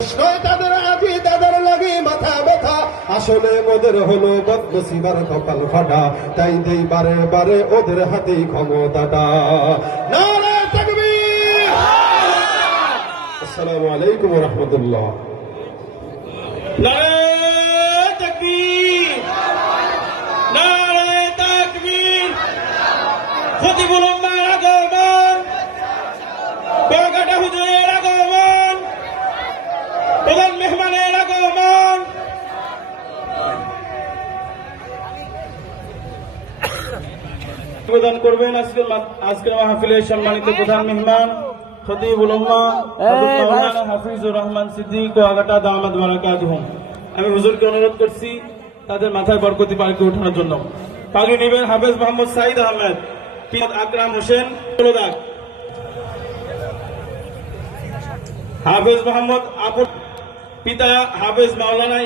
তাদের আজি তাদের লাগে মাথা ব্যথা, আসলে ওদের হলো বদনসিবার কপাল ফাটা, তাই দেই বারে বারে ওদের হাতেই ক্ষমতাটা। নারে তাকবীর! আসসালামু আলাইকুম ওয়া রাহমাতুল্লাহ। নারে তাকবীর! নারে তাকবীর! খতিবুল উম্মাহর আগমন, কুয়াকাটা হুজুরের আগমন, প্রধান মেহমানের আগমন। প্রদান করবেন আজকের মাহফিলের সম্মানিত প্রধান মেহমান খতিবুল উম্মাহ হযরত মাওলানা হাফিজুর রহমান সিদ্দিক কুয়াকাটা দামাত বারাকাতুহুম। আমি হুজুরকে অনুরোধ করছি তাদের মাথায় বরকতি পালকি ওঠানোর জন্য। পালকি নেবেন হাফেজ মোহাম্মদ সাইদ আহমেদ, আকরাম হোসেন দাগ, হাফেজ মোহাম্মদ আপুর পিতা হাফেজ মাওলানা